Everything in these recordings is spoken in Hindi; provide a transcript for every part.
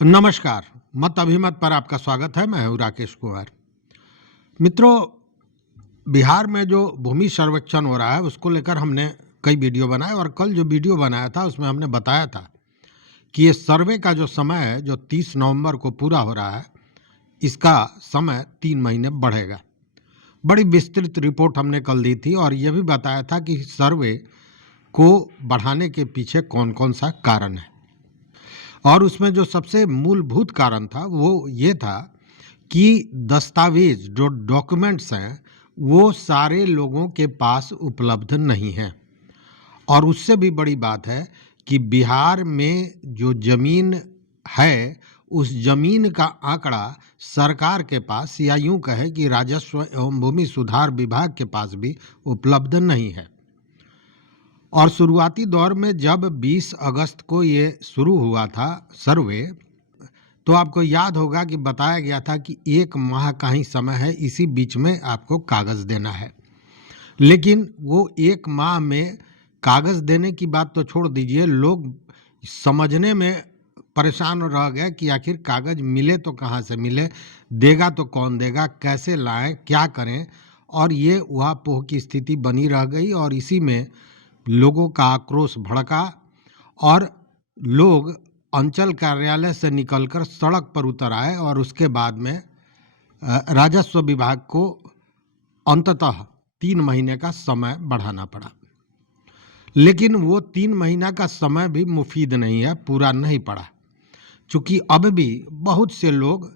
नमस्कार। मत अभिमत पर आपका स्वागत है। मैं हूं राकेश कुमार। मित्रों, बिहार में जो भूमि सर्वेक्षण हो रहा है उसको लेकर हमने कई वीडियो बनाए और कल जो वीडियो बनाया था उसमें हमने बताया था कि ये सर्वे का जो समय है जो 30 नवंबर को पूरा हो रहा है, इसका समय 3 महीने बढ़ेगा। बड़ी विस्तृत रिपोर्ट हमने कल दी थी और यह भी बताया था कि सर्वे को बढ़ाने के पीछे कौन कौन सा कारण है। और उसमें जो सबसे मूलभूत कारण था वो ये था कि दस्तावेज जो डॉक्यूमेंट्स हैं वो सारे लोगों के पास उपलब्ध नहीं हैं। और उससे भी बड़ी बात है कि बिहार में जो ज़मीन है उस ज़मीन का आंकड़ा सरकार के पास या यूं कहे कि राजस्व एवं भूमि सुधार विभाग के पास भी उपलब्ध नहीं है। और शुरुआती दौर में जब 20 अगस्त को ये शुरू हुआ था सर्वे, तो आपको याद होगा कि बताया गया था कि 1 माह का ही समय है, इसी बीच में आपको कागज़ देना है। लेकिन वो 1 माह में कागज़ देने की बात तो छोड़ दीजिए, लोग समझने में परेशान रह गए कि आखिर कागज़ मिले तो कहाँ से मिले, देगा तो कौन देगा, कैसे लाएं, क्या करें। और ये उहापोह की स्थिति बनी रह गई और इसी में लोगों का आक्रोश भड़का और लोग अंचल कार्यालय से निकलकर सड़क पर उतर आए और उसके बाद में राजस्व विभाग को अंततः 3 महीने का समय बढ़ाना पड़ा। लेकिन वो 3 महीना का समय भी मुफीद नहीं है, पूरा नहीं पड़ा, चूँकि अब भी बहुत से लोग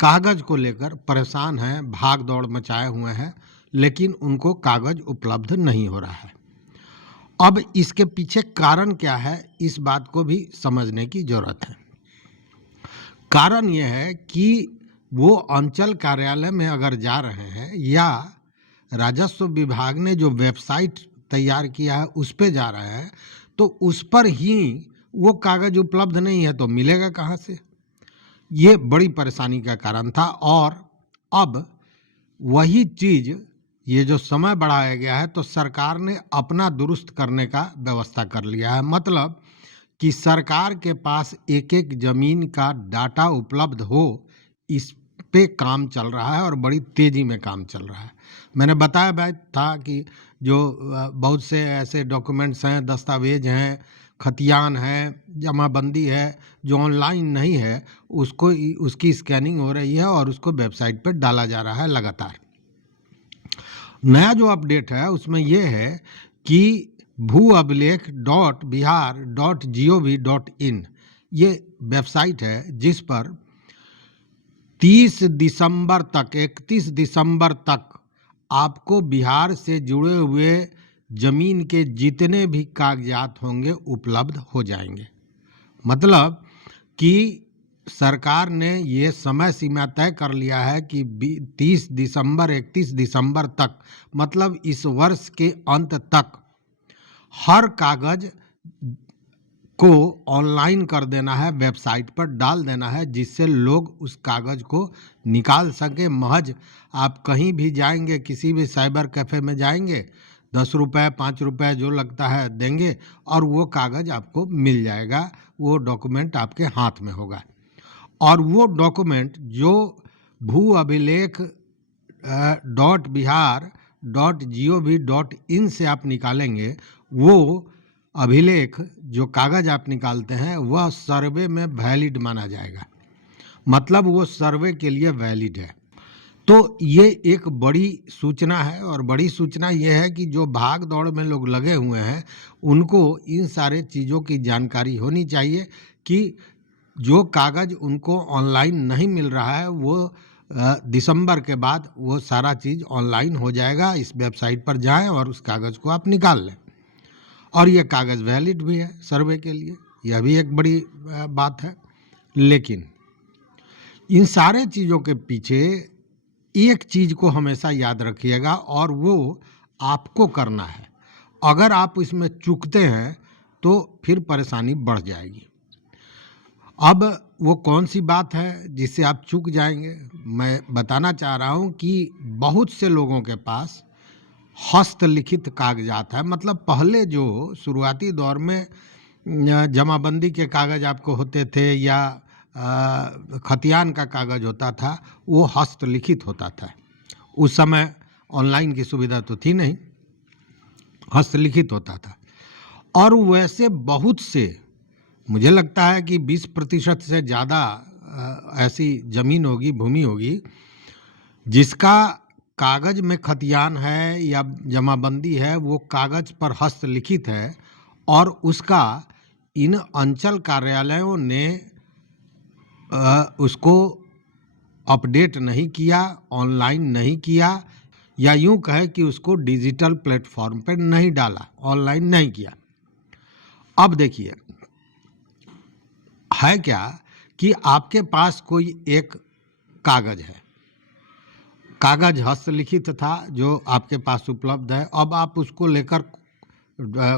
कागज़ को लेकर परेशान हैं, भाग दौड़ मचाए हुए हैं, लेकिन उनको कागज़ उपलब्ध नहीं हो रहा है। अब इसके पीछे कारण क्या है, इस बात को भी समझने की जरूरत है। कारण यह है कि वो अंचल कार्यालय में अगर जा रहे हैं या राजस्व विभाग ने जो वेबसाइट तैयार किया है उस पे जा रहे हैं, तो उस पर ही वो कागज़ उपलब्ध नहीं है तो मिलेगा कहाँ से। ये बड़ी परेशानी का कारण था और अब वही चीज़, ये जो समय बढ़ाया गया है तो सरकार ने अपना दुरुस्त करने का व्यवस्था कर लिया है। मतलब कि सरकार के पास एक एक ज़मीन का डाटा उपलब्ध हो, इस पे काम चल रहा है और बड़ी तेज़ी में काम चल रहा है। मैंने बताया था कि जो बहुत से ऐसे डॉक्यूमेंट्स हैं, दस्तावेज हैं, खतियान है, जमाबंदी है, जो ऑनलाइन नहीं है, उसको उसकी स्कैनिंग हो रही है और उसको वेबसाइट पर डाला जा रहा है लगातार। नया जो अपडेट है उसमें यह है कि भू-बिहार.gov.in ये वेबसाइट है जिस पर 30 दिसंबर तक 31 दिसंबर तक आपको बिहार से जुड़े हुए ज़मीन के जितने भी कागजात होंगे उपलब्ध हो जाएंगे। मतलब कि सरकार ने ये समय सीमा तय कर लिया है कि 30 दिसंबर 31 दिसंबर तक, मतलब इस वर्ष के अंत तक हर कागज़ को ऑनलाइन कर देना है, वेबसाइट पर डाल देना है, जिससे लोग उस कागज़ को निकाल सकें। महज आप कहीं भी जाएंगे, किसी भी साइबर कैफ़े में जाएंगे, 10 रुपये 5 रुपये जो लगता है देंगे और वो कागज़ आपको मिल जाएगा, वो डॉक्यूमेंट आपके हाथ में होगा। और वो डॉक्यूमेंट जो भू-बिहार.gov.in से आप निकालेंगे, वो अभिलेख जो कागज़ आप निकालते हैं वह सर्वे में वैलिड माना जाएगा। मतलब वो सर्वे के लिए वैलिड है। तो ये एक बड़ी सूचना है और बड़ी सूचना ये है कि जो भाग दौड़ में लोग लगे हुए हैं उनको इन सारे चीज़ों की जानकारी होनी चाहिए कि जो कागज़ उनको ऑनलाइन नहीं मिल रहा है वो दिसंबर के बाद वो सारा चीज़ ऑनलाइन हो जाएगा। इस वेबसाइट पर जाएं और उस कागज़ को आप निकाल लें और ये कागज़ वैलिड भी है सर्वे के लिए। यह भी एक बड़ी बात है। लेकिन इन सारे चीज़ों के पीछे एक चीज़ को हमेशा याद रखिएगा और वो आपको करना है। अगर आप इसमें चूकते हैं तो फिर परेशानी बढ़ जाएगी। अब वो कौन सी बात है जिससे आप चूक जाएंगे? मैं बताना चाह रहा हूँ कि बहुत से लोगों के पास हस्तलिखित कागजात है। मतलब पहले जो शुरुआती दौर में जमाबंदी के कागज़ आपको होते थे या खतियान का कागज होता था वो हस्तलिखित होता था। उस समय ऑनलाइन की सुविधा तो थी नहीं, हस्तलिखित होता था। और वैसे बहुत से, मुझे लगता है कि 20% से ज़्यादा ऐसी ज़मीन होगी, भूमि होगी जिसका कागज में खतियान है या जमाबंदी है, वो कागज पर हस्तलिखित है और उसका इन अंचल कार्यालयों ने उसको अपडेट नहीं किया, ऑनलाइन नहीं किया, या यूं कहे कि उसको डिजिटल प्लेटफॉर्म पर नहीं डाला, ऑनलाइन नहीं किया। अब देखिए है क्या कि आपके पास कोई एक कागज है, कागज हस्तलिखित था जो आपके पास उपलब्ध है। अब आप उसको लेकर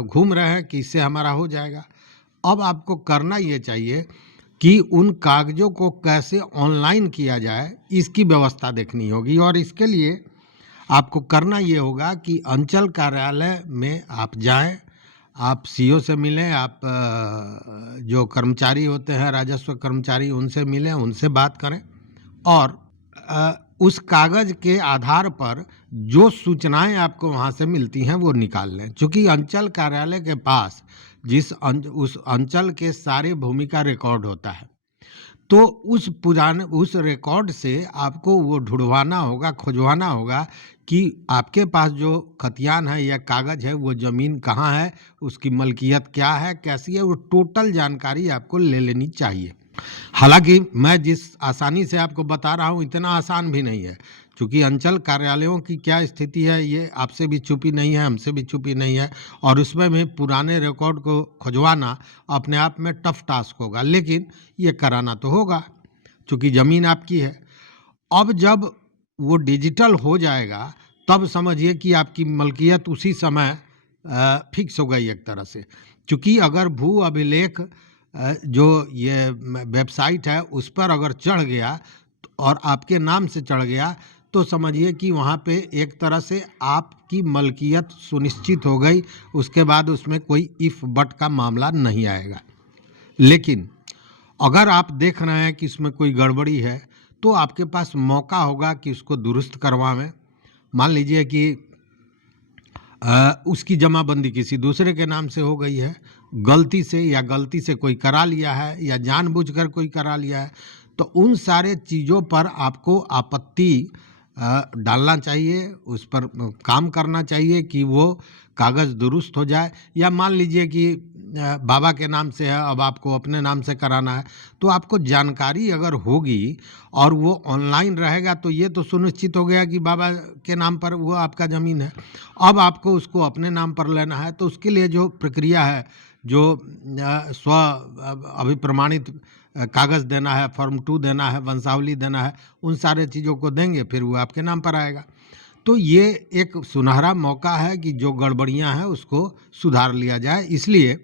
घूम रहे हैं कि इससे हमारा हो जाएगा। अब आपको करना ये चाहिए कि उन कागजों को कैसे ऑनलाइन किया जाए, इसकी व्यवस्था देखनी होगी। और इसके लिए आपको करना ये होगा कि अंचल कार्यालय में आप जाएं, आप सीओ से मिलें, आप जो कर्मचारी होते हैं, राजस्व कर्मचारी, उनसे मिलें, उनसे बात करें और उस कागज के आधार पर जो सूचनाएं आपको वहां से मिलती हैं वो निकाल लें। क्योंकि अंचल कार्यालय के पास उस अंचल के सारे भूमि का रिकॉर्ड होता है, तो उस रिकॉर्ड से आपको वो ढूंढवाना होगा, खुजवाना होगा कि आपके पास जो खतियान है या कागज है वो ज़मीन कहाँ है, उसकी मलकियत क्या है, कैसी है, वो टोटल जानकारी आपको ले लेनी चाहिए। हालांकि मैं जिस आसानी से आपको बता रहा हूँ इतना आसान भी नहीं है, क्योंकि अंचल कार्यालयों की क्या स्थिति है ये आपसे भी छुपी नहीं है, हमसे भी छुपी नहीं है, और उसमें भी पुराने रिकॉर्ड को खुजवाना अपने आप में टफ टास्क होगा, लेकिन ये कराना तो होगा क्योंकि ज़मीन आपकी है। अब जब वो डिजिटल हो जाएगा तब समझिए कि आपकी मलकियत उसी समय फिक्स हो गई एक तरह से। क्योंकि अगर भू अभिलेख जो ये वेबसाइट है उस पर अगर चढ़ गया और आपके नाम से चढ़ गया तो समझिए कि वहाँ पे एक तरह से आपकी मलकियत सुनिश्चित हो गई। उसके बाद उसमें कोई इफ़ बट का मामला नहीं आएगा। लेकिन अगर आप देख रहे हैं कि इसमें कोई गड़बड़ी है तो आपके पास मौका होगा कि उसको दुरुस्त करवाएं। मान लीजिए कि उसकी जमाबंदी किसी दूसरे के नाम से हो गई है, गलती से कोई करा लिया है या जानबूझकर कोई करा लिया है, तो उन सारे चीज़ों पर आपको आपत्ति डालना चाहिए, उस पर काम करना चाहिए कि वो कागज़ दुरुस्त हो जाए। या मान लीजिए कि बाबा के नाम से है, अब आपको अपने नाम से कराना है, तो आपको जानकारी अगर होगी और वो ऑनलाइन रहेगा तो ये तो सुनिश्चित हो गया कि बाबा के नाम पर वो आपका ज़मीन है। अब आपको उसको अपने नाम पर लेना है तो उसके लिए जो प्रक्रिया है, जो स्व अभिप्रमाणित कागज़ देना है, फॉर्म 2 देना है, वंशावली देना है, उन सारे चीज़ों को देंगे, फिर वो आपके नाम पर आएगा। तो ये एक सुनहरा मौका है कि जो गड़बड़ियां हैं उसको सुधार लिया जाए। इसलिए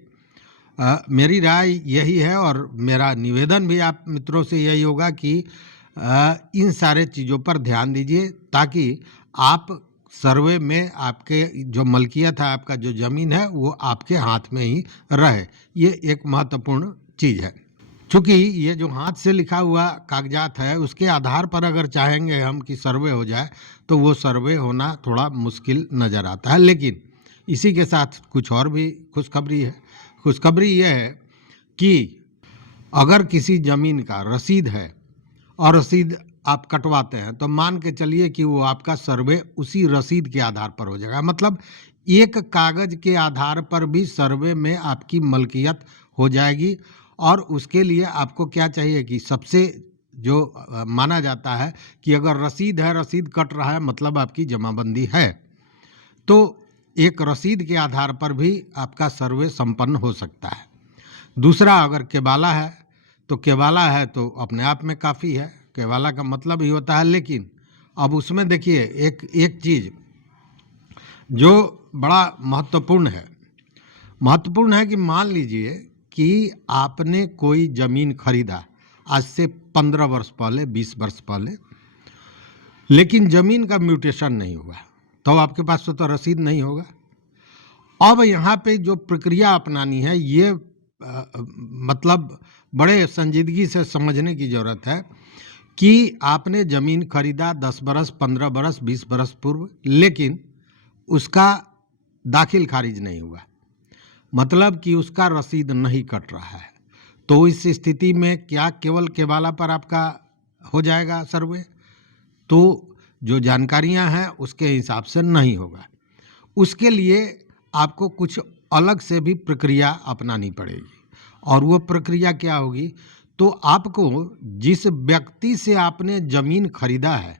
मेरी राय यही है और मेरा निवेदन भी आप मित्रों से यही होगा कि इन सारे चीज़ों पर ध्यान दीजिए ताकि आप सर्वे में आपके जो मलकियत है, आपका जो ज़मीन है, वो आपके हाथ में ही रहे। ये एक महत्वपूर्ण चीज़ है। क्योंकि ये जो हाथ से लिखा हुआ कागजात है उसके आधार पर अगर चाहेंगे हम कि सर्वे हो जाए तो वो सर्वे होना थोड़ा मुश्किल नज़र आता है। लेकिन इसी के साथ कुछ और भी खुशखबरी है। खुशखबरी ये है कि अगर किसी ज़मीन का रसीद है और रसीद आप कटवाते हैं तो मान के चलिए कि वो आपका सर्वे उसी रसीद के आधार पर हो जाएगा। मतलब एक कागज़ के आधार पर भी सर्वे में आपकी मलकियत हो जाएगी। और उसके लिए आपको क्या चाहिए कि सबसे जो माना जाता है कि अगर रसीद है, रसीद कट रहा है, मतलब आपकी जमाबंदी है, तो एक रसीद के आधार पर भी आपका सर्वे संपन्न हो सकता है। दूसरा, अगर केबाला है तो केबाला है तो अपने आप में काफ़ी है, केबाला का मतलब ही होता है। लेकिन अब उसमें देखिए एक चीज़ जो बड़ा महत्वपूर्ण है कि मान लीजिए कि आपने कोई ज़मीन खरीदा आज से 15 वर्ष पहले, 20 वर्ष पहले, लेकिन ज़मीन का म्यूटेशन नहीं हुआ तो आपके पास तो रसीद नहीं होगा। अब यहाँ पे जो प्रक्रिया अपनानी है ये मतलब बड़े संजीदगी से समझने की ज़रूरत है कि आपने ज़मीन खरीदा 10 बरस, 15 बरस, 20 बरस पूर्व, लेकिन उसका दाखिल खारिज नहीं हुआ, मतलब कि उसका रसीद नहीं कट रहा है। तो इस स्थिति में क्या केवल केवाला पर आपका हो जाएगा सर्वे? तो जो जानकारियां हैं उसके हिसाब से नहीं होगा। उसके लिए आपको कुछ अलग से भी प्रक्रिया अपनानी पड़ेगी। और वो प्रक्रिया क्या होगी? तो आपको जिस व्यक्ति से आपने ज़मीन खरीदा है,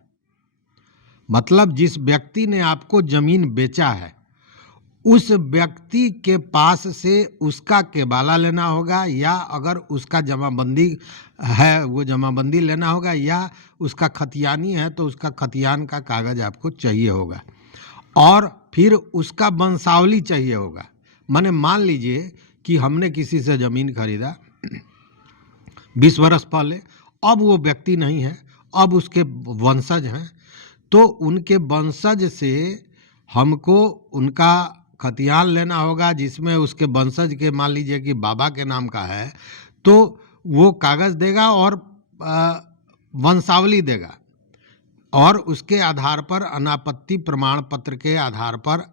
मतलब जिस व्यक्ति ने आपको ज़मीन बेचा है, उस व्यक्ति के पास से उसका केबाला लेना होगा, या अगर उसका जमाबंदी है वो जमाबंदी लेना होगा, या उसका खतियानी है तो उसका खतियान का कागज़ आपको चाहिए होगा, और फिर उसका वंशावली चाहिए होगा। माने मान लीजिए कि हमने किसी से ज़मीन खरीदा 20 बरस पहले, अब वो व्यक्ति नहीं है, अब उसके वंशज हैं, तो उनके वंशज से हमको उनका खतियान लेना होगा, जिसमें उसके वंशज के मान लीजिए कि बाबा के नाम का है, तो वो कागज़ देगा और वंशावली देगा, और उसके आधार पर अनापत्ति प्रमाण पत्र के आधार पर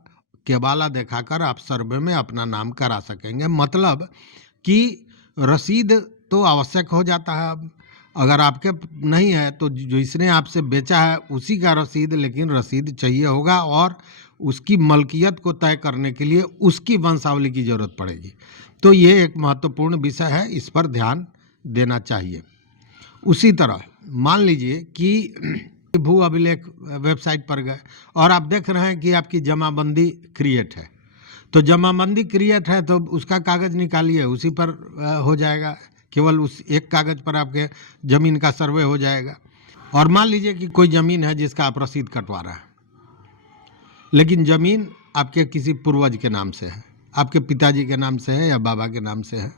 केबाला दिखाकर आप सर्वे में अपना नाम करा सकेंगे। मतलब कि रसीद तो आवश्यक हो जाता है। अब अगर आपके नहीं है तो जो इसने आपसे बेचा है उसी का रसीद, लेकिन रसीद चाहिए होगा, और उसकी मलकियत को तय करने के लिए उसकी वंशावली की ज़रूरत पड़ेगी। तो ये एक महत्वपूर्ण विषय है, इस पर ध्यान देना चाहिए। उसी तरह मान लीजिए कि भू अभिलेख वेबसाइट पर गए और आप देख रहे हैं कि आपकी जमाबंदी क्रिएट है, तो जमाबंदी क्रिएट है तो उसका कागज़ निकालिए, उसी पर हो जाएगा, केवल उस एक कागज़ पर आपके ज़मीन का सर्वे हो जाएगा। और मान लीजिए कि कोई ज़मीन है जिसका आप रसीद कटवा रहे हैं, लेकिन ज़मीन आपके किसी पूर्वज के नाम से है, आपके पिताजी के नाम से है या बाबा के नाम से है,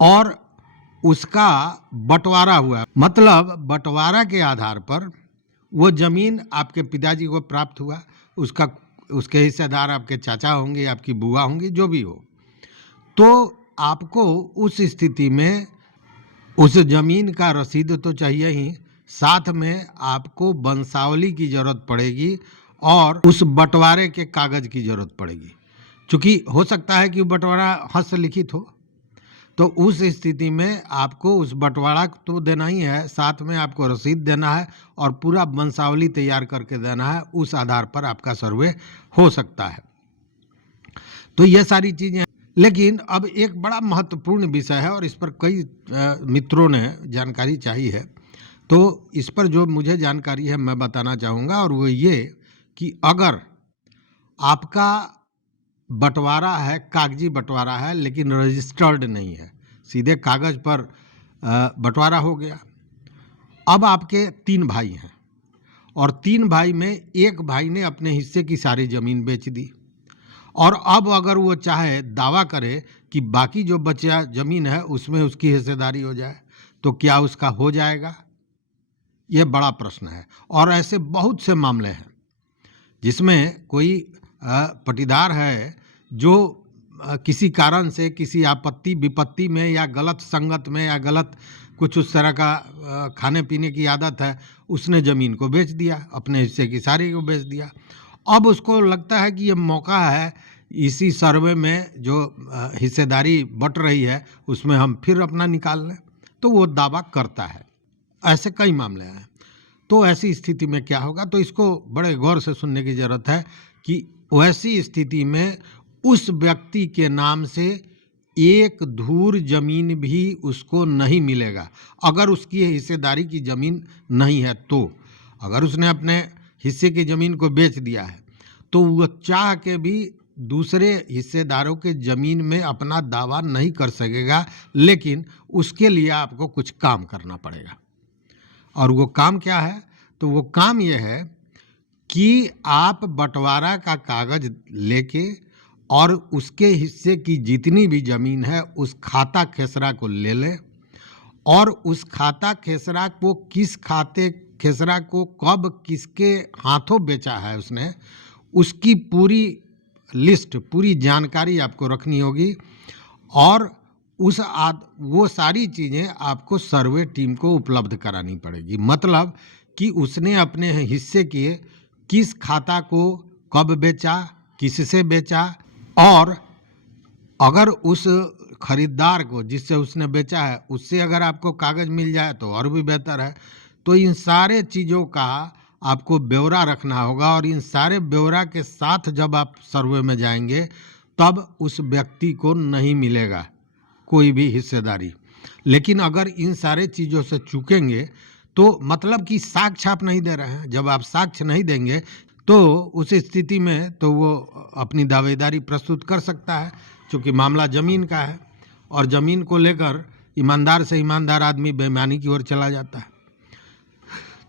और उसका बंटवारा हुआ, मतलब बंटवारा के आधार पर वो ज़मीन आपके पिताजी को प्राप्त हुआ, उसके हिस्सेदार आपके चाचा होंगे, आपकी बुआ होंगी, जो भी हो, तो आपको उस स्थिति में उस ज़मीन का रसीद तो चाहिए ही, साथ में आपको वंशावली की ज़रूरत पड़ेगी और उस बंटवारे के कागज़ की ज़रूरत पड़ेगी। चूँकि हो सकता है कि बंटवारा हस्तलिखित हो, तो उस स्थिति में आपको उस बंटवारा तो देना ही है, साथ में आपको रसीद देना है और पूरा वंशावली तैयार करके देना है। उस आधार पर आपका सर्वे हो सकता है। तो ये सारी चीज़ें, लेकिन अब एक बड़ा महत्वपूर्ण विषय है और इस पर कई मित्रों ने जानकारी चाहिए है, तो इस पर जो मुझे जानकारी है मैं बताना चाहूँगा, और वो ये कि अगर आपका बंटवारा है, कागजी बंटवारा है, लेकिन रजिस्टर्ड नहीं है, सीधे कागज़ पर बंटवारा हो गया। अब आपके 3 भाई हैं और 3 भाई में एक भाई ने अपने हिस्से की सारी ज़मीन बेच दी, और अब अगर वो चाहे दावा करे कि बाकी जो बचा ज़मीन है उसमें उसकी हिस्सेदारी हो जाए, तो क्या उसका हो जाएगा? ये बड़ा प्रश्न है। और ऐसे बहुत से मामले हैं जिसमें कोई पटीदार है जो किसी कारण से, किसी आपत्ति विपत्ति में या गलत संगत में या गलत कुछ उस तरह का खाने पीने की आदत है, उसने ज़मीन को बेच दिया, अपने हिस्से की सारी को बेच दिया। अब उसको लगता है कि ये मौका है, इसी सर्वे में जो हिस्सेदारी बट रही है उसमें हम फिर अपना निकाल लें, तो वो दावा करता है। ऐसे कई मामले हैं। तो ऐसी स्थिति में क्या होगा? तो इसको बड़े गौर से सुनने की ज़रूरत है कि वैसी स्थिति में उस व्यक्ति के नाम से एक धूर ज़मीन भी उसको नहीं मिलेगा, अगर उसकी हिस्सेदारी की ज़मीन नहीं है। तो अगर उसने अपने हिस्से की ज़मीन को बेच दिया है तो वह चाह के भी दूसरे हिस्सेदारों के ज़मीन में अपना दावा नहीं कर सकेगा, लेकिन उसके लिए आपको कुछ काम करना पड़ेगा। और वो काम क्या है? तो वो काम ये है कि आप बंटवारा का कागज़ लेके और उसके हिस्से की जितनी भी ज़मीन है उस खाता खेसरा को ले लें, और उस खाता खेसरा को किस खाते खेसरा को कब किसके हाथों बेचा है उसने, उसकी पूरी लिस्ट, पूरी जानकारी आपको रखनी होगी, और वो सारी चीज़ें आपको सर्वे टीम को उपलब्ध करानी पड़ेगी। मतलब कि उसने अपने हिस्से के किस खाता को कब बेचा, किससे बेचा, और अगर उस खरीदार को जिससे उसने बेचा है उससे अगर आपको कागज़ मिल जाए तो और भी बेहतर है। तो इन सारे चीज़ों का आपको ब्यौरा रखना होगा, और इन सारे ब्यौरा के साथ जब आप सर्वे में जाएंगे तब उस व्यक्ति को नहीं मिलेगा कोई भी हिस्सेदारी। लेकिन अगर इन सारे चीज़ों से चूकेंगे तो मतलब कि साक्ष्य आप नहीं दे रहे हैं। जब आप साक्ष्य नहीं देंगे तो उस स्थिति में तो वो अपनी दावेदारी प्रस्तुत कर सकता है, क्योंकि मामला ज़मीन का है और ज़मीन को लेकर ईमानदार से ईमानदार आदमी बेईमानी की ओर चला जाता है।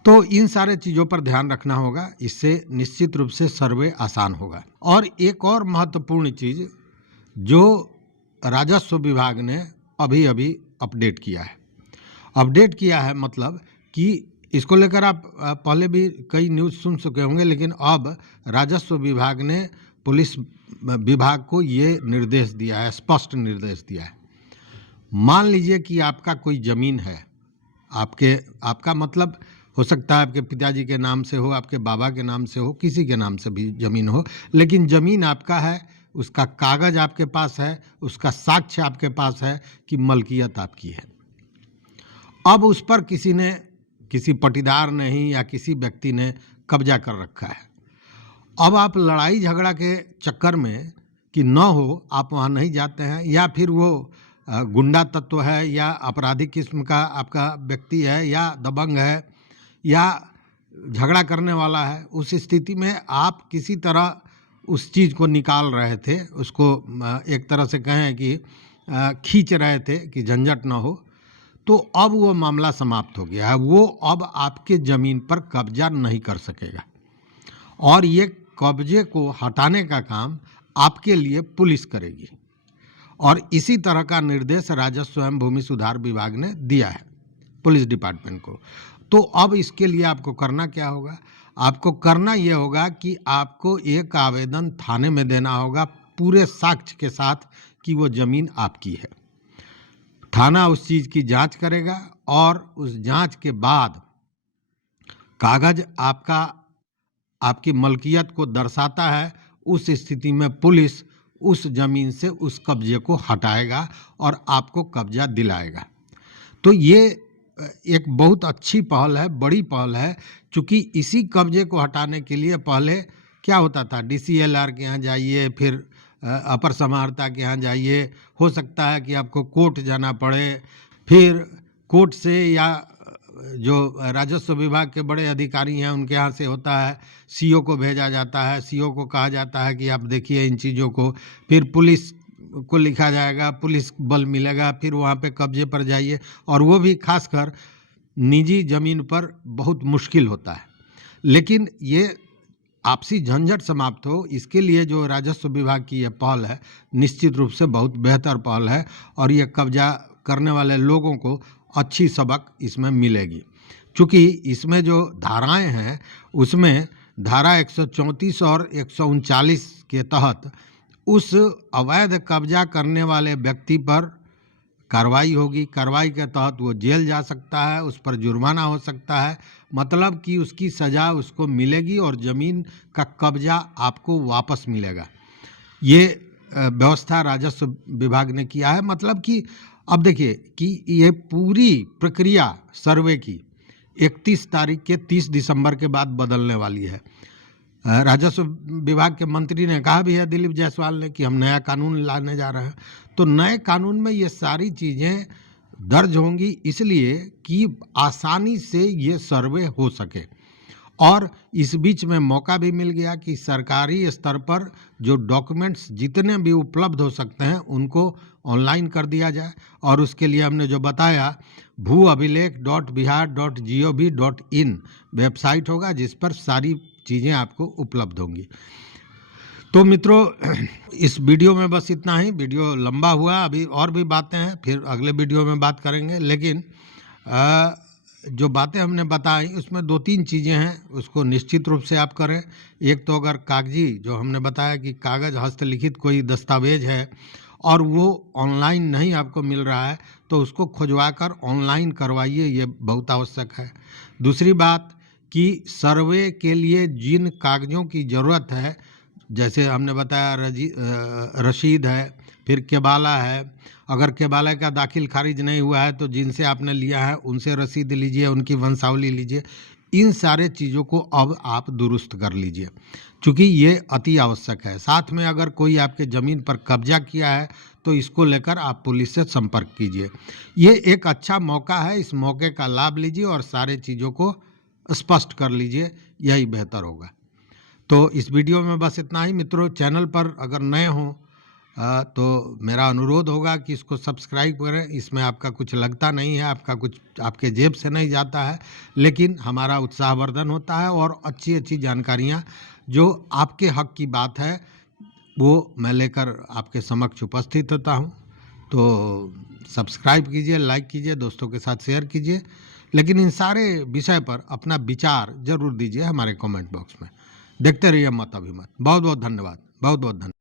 तो इन सारे चीज़ों पर ध्यान रखना होगा, इससे निश्चित रूप से सर्वे आसान होगा। और एक और महत्वपूर्ण चीज़ जो राजस्व विभाग ने अभी अभी अपडेट किया है, मतलब कि इसको लेकर आप पहले भी कई न्यूज़ सुन चुके होंगे, लेकिन अब राजस्व विभाग ने पुलिस विभाग को ये निर्देश दिया है, स्पष्ट निर्देश दिया है। मान लीजिए कि आपका कोई ज़मीन है, आपका मतलब हो सकता है आपके पिताजी के नाम से हो, आपके बाबा के नाम से हो, किसी के नाम से भी ज़मीन हो, लेकिन ज़मीन आपका है, उसका कागज़ आपके पास है, उसका साक्ष्य आपके पास है कि मलकियत आपकी है। अब उस पर किसी पटीदार ने ही या किसी व्यक्ति ने कब्जा कर रखा है। अब आप लड़ाई झगड़ा के चक्कर में कि न हो आप वहाँ नहीं जाते हैं, या फिर वो गुंडा तत्व है या आपराधिक किस्म का आपका व्यक्ति है या दबंग है या झगड़ा करने वाला है, उस स्थिति में आप किसी तरह उस चीज़ को निकाल रहे थे, उसको एक तरह से कहें कि खींच रहे थे कि झंझट ना हो, तो अब वो मामला समाप्त हो गया है। वो अब आपके ज़मीन पर कब्जा नहीं कर सकेगा, और ये कब्जे को हटाने का काम आपके लिए पुलिस करेगी। और इसी तरह का निर्देश राजस्व एवं भूमि सुधार विभाग ने दिया है पुलिस डिपार्टमेंट को। तो अब इसके लिए आपको करना क्या होगा? आपको करना ये होगा कि आपको एक आवेदन थाने में देना होगा पूरे साक्ष्य के साथ कि वो ज़मीन आपकी है। थाना उस चीज़ की जांच करेगा, और उस जांच के बाद कागज़ आपकी मलकियत को दर्शाता है, उस स्थिति में पुलिस उस ज़मीन से उस कब्जे को हटाएगा और आपको कब्जा दिलाएगा। तो ये एक बहुत अच्छी पहल है, बड़ी पहल है, क्योंकि इसी कब्जे को हटाने के लिए पहले क्या होता था, DCLR के यहाँ जाइए, फिर अपर समाहर्ता के यहाँ जाइए, हो सकता है कि आपको कोर्ट जाना पड़े, फिर कोर्ट से या जो राजस्व विभाग के बड़े अधिकारी हैं उनके यहाँ से होता है, CO को भेजा जाता है, CO को कहा जाता है कि आप देखिए इन चीज़ों को, फिर पुलिस को लिखा जाएगा, पुलिस बल मिलेगा, फिर वहाँ पे कब्जे पर जाइए, और वो भी खासकर निजी ज़मीन पर बहुत मुश्किल होता है। लेकिन ये आपसी झंझट समाप्त हो, इसके लिए जो राजस्व विभाग की ये पहल है निश्चित रूप से बहुत बेहतर पहल है, और ये कब्जा करने वाले लोगों को अच्छी सबक इसमें मिलेगी। क्योंकि इसमें जो धाराएं हैं उसमें धारा 134 और 139 के तहत उस अवैध कब्जा करने वाले व्यक्ति पर कार्रवाई होगी। कार्रवाई के तहत वो जेल जा सकता है, उस पर जुर्माना हो सकता है, मतलब कि उसकी सज़ा उसको मिलेगी और ज़मीन का कब्जा आपको वापस मिलेगा। ये व्यवस्था राजस्व विभाग ने किया है। मतलब कि अब देखिए कि ये पूरी प्रक्रिया सर्वे की 31 तारीख के 30 दिसंबर के बाद बदलने वाली है। राजस्व विभाग के मंत्री ने कहा भी है, दिलीप जायसवाल ने, कि हम नया कानून लाने जा रहे हैं। तो नए कानून में ये सारी चीज़ें दर्ज होंगी, इसलिए कि आसानी से ये सर्वे हो सके। और इस बीच में मौका भी मिल गया कि सरकारी स्तर पर जो डॉक्यूमेंट्स जितने भी उपलब्ध हो सकते हैं उनको ऑनलाइन कर दिया जाए। और उसके लिए हमने जो बताया, bhuabhilekh.bihar.gov.in वेबसाइट होगा, जिस पर सारी चीज़ें आपको उपलब्ध होंगी। तो मित्रों, इस वीडियो में बस इतना ही। वीडियो लंबा हुआ, अभी और भी बातें हैं, फिर अगले वीडियो में बात करेंगे। लेकिन जो बातें हमने बताई उसमें 2-3 चीज़ें हैं, उसको निश्चित रूप से आप करें। एक तो अगर कागजी, जो हमने बताया कि कागज़ हस्तलिखित कोई दस्तावेज है और वो ऑनलाइन नहीं आपको मिल रहा है तो उसको खुजवा कर ऑनलाइन करवाइए, ये बहुत आवश्यक है। दूसरी बात कि सर्वे के लिए जिन कागज़ों की ज़रूरत है, जैसे हमने बताया रसीद है, फिर केबाला है, अगर केबाला का दाखिल खारिज नहीं हुआ है तो जिनसे आपने लिया है उनसे रसीद लीजिए, उनकी वंशावली लीजिए। इन सारे चीज़ों को अब आप दुरुस्त कर लीजिए, क्योंकि ये अति आवश्यक है। साथ में अगर कोई आपके ज़मीन पर कब्जा किया है तो इसको लेकर आप पुलिस से संपर्क कीजिए। ये एक अच्छा मौका है, इस मौके का लाभ लीजिए और सारे चीज़ों को स्पष्ट कर लीजिए, यही बेहतर होगा। तो इस वीडियो में बस इतना ही। मित्रों, चैनल पर अगर नए हों तो मेरा अनुरोध होगा कि इसको सब्सक्राइब करें। इसमें आपका कुछ लगता नहीं है, आपका कुछ आपके जेब से नहीं जाता है, लेकिन हमारा उत्साहवर्धन होता है और अच्छी अच्छी जानकारियाँ जो आपके हक की बात है वो मैं लेकर आपके समक्ष उपस्थित होता हूँ। तो सब्सक्राइब कीजिए, लाइक कीजिए, दोस्तों के साथ शेयर कीजिए, लेकिन इन सारे विषय पर अपना विचार जरूर दीजिए हमारे कमेंट बॉक्स में। देखते रहिए मत अभिमत। बहुत बहुत धन्यवाद, बहुत बहुत धन्यवाद।